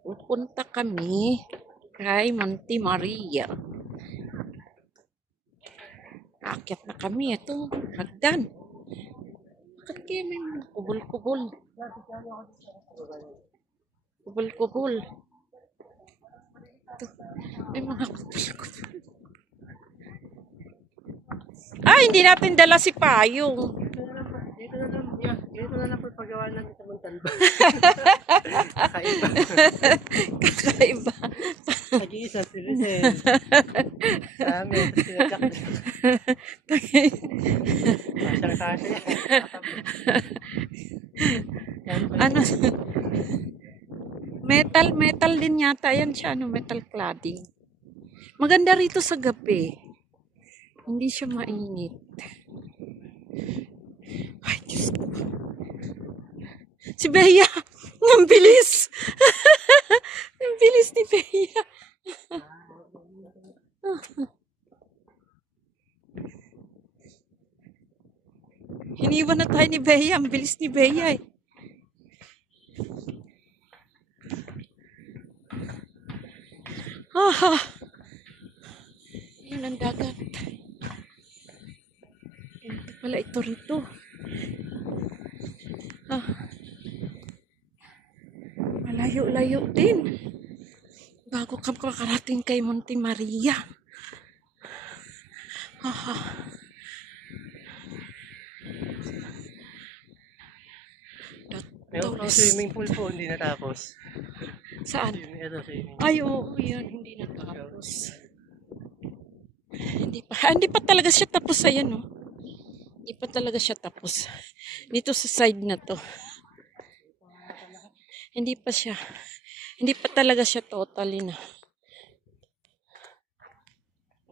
Pupunta kami kay Monte Maria. Aakyat na kami. Ito, hagdan. Bakit kaya may mga kubol-kubol? Kubol-kubol. Ito, may mga kubol-kubol. Hindi natin dala si Payong. Dito na lang po paggawa namin sa Montalba. Kakaiba. Nag-iisa si Rizal. Sa amin, sinadyak. Kasang-kasang. Ano? Metal din yata yan siya. Metal cladding. Maganda rito sa gabi. Hindi siya mainit. Ay, Diyos ko. Si Bea! Ang bilis! Ang bilis ni Bea! Hiniwan na tayo ni Bea. Ang bilis ni Bea eh. Ayan ang dagat. Ito pala ito rito. Malayo-layo din. Bago ka makarating kay Monte Maria. Meron pang swimming pool po, hindi natapos. Saan? Ito, swimming pool. Ay, oo, yan. Hindi natapos. Hindi pa talaga siya tapos. Ayan, no? Hindi pa talaga siya tapos. Dito sa side na to. Hindi pa talaga siya totally na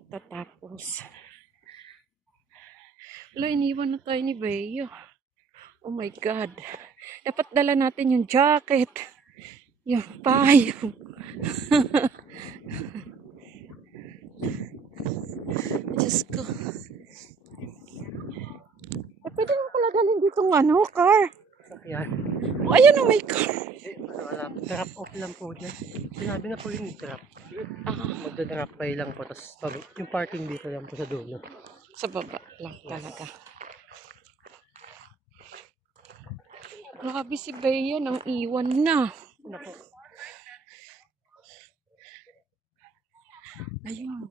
tatapos. Wala, iniwan na tayo ni Bea. Oh my God. Dapat dala natin yung jacket. Yung payong. Diyos ko. Pwede mo pala dalhin dito ng car. Yan. Oh, ayan o, may car. Wala po. Drop off lang po dyan. Sinabi na po yun, drop. Magda-drop by lang po. Tapos yung parking dito lang po sa dulo. Sa baba lang talaga. Grabe si Bea, nang iwan na. Naku. Ayun.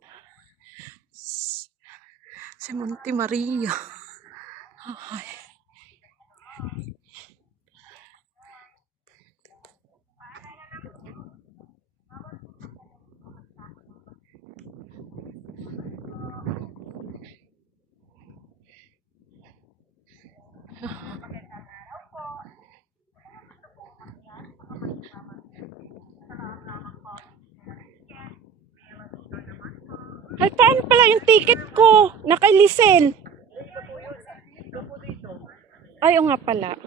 Si Monte Maria. Ay. Ay, paano pala yung ticket ko? Nakailisen. Ay, o nga pala.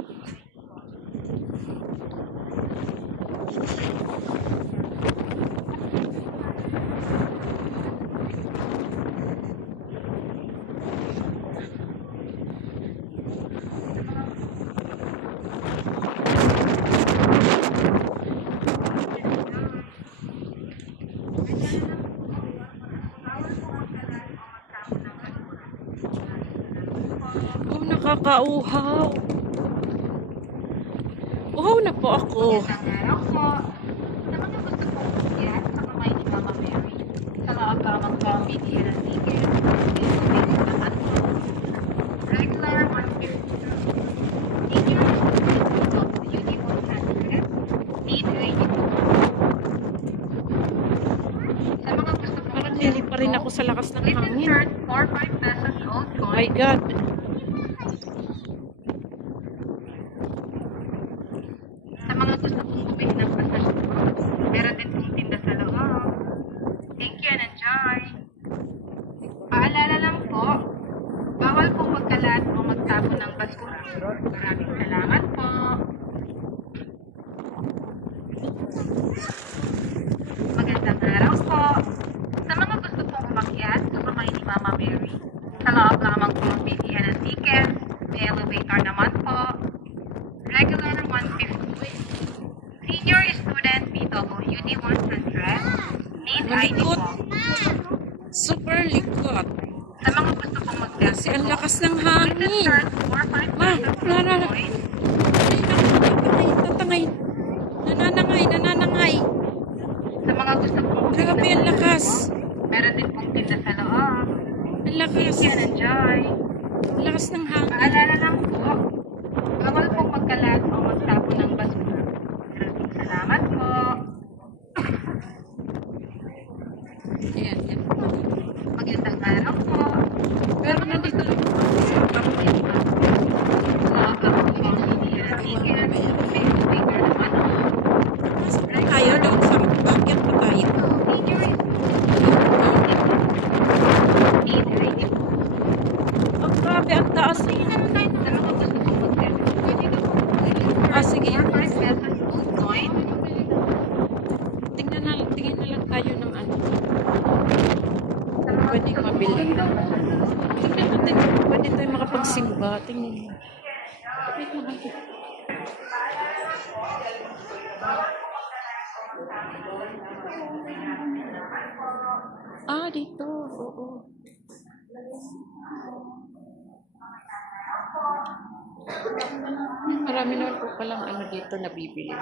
Oh, nakakauhaw. Uhaw na po ako. Parang lili pa rin ako sa lakas ng hangin. Oh my God. Sa mga gusto kong bumili ng pasasyon, meron din pong tinda sa loob. Thank you and enjoy! Paalala lang po, bawal po magkalat o magtapon ng basura. Maraming salamat po! Magandang araw po! Sa mga gusto pong umakyat sa kamay ni Mama Mary, sa loob lamang po ang bilihan ng tickets, may elevator naman po. Regular 150. Senior is ID Malikot. po. Super likot. Sa mga gusto pong Kasi ang mag-test lakas ng po, hangin. start 4, 5 Ma, pesos Clara. point. Ay, naku, tatangay. Nananangay, nananangay. Sa mga gusto pong Grabe, ang lakas. meron din pong tinda sa loob. Ang lakas. Yan, enjoy. Ang lakas ng hangin. Paalala lang po, bawal pong magkalat o magtapon ng basura. Maraming salamat po. Ayan, yan. Magandang araw po. Pero nandito lang ako sa kapatid. Pasok na tayo doon sa bakit pa tayo. Ang grabe, ang taas. Ah, sige. Tingnan na lang tayo ng ano. Pwede mabili. Tingnan natin. Pwede tayo makapagsimba. Tingnan mo. Wait lang. Ah, dito. Oo. Marami naman po palang ano dito nabibili.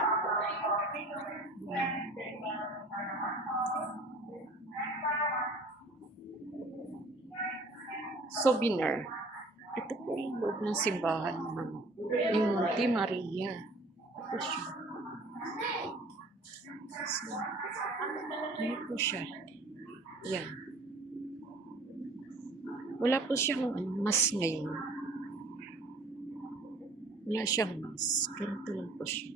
Souvenir. Ito po yung loob ng simbahan ng ni Monte Maria. Ito siya. So, ano po siya? Yan. Wala po siyang mas ngayon. Wala siyang mas. Ganito lang po siya.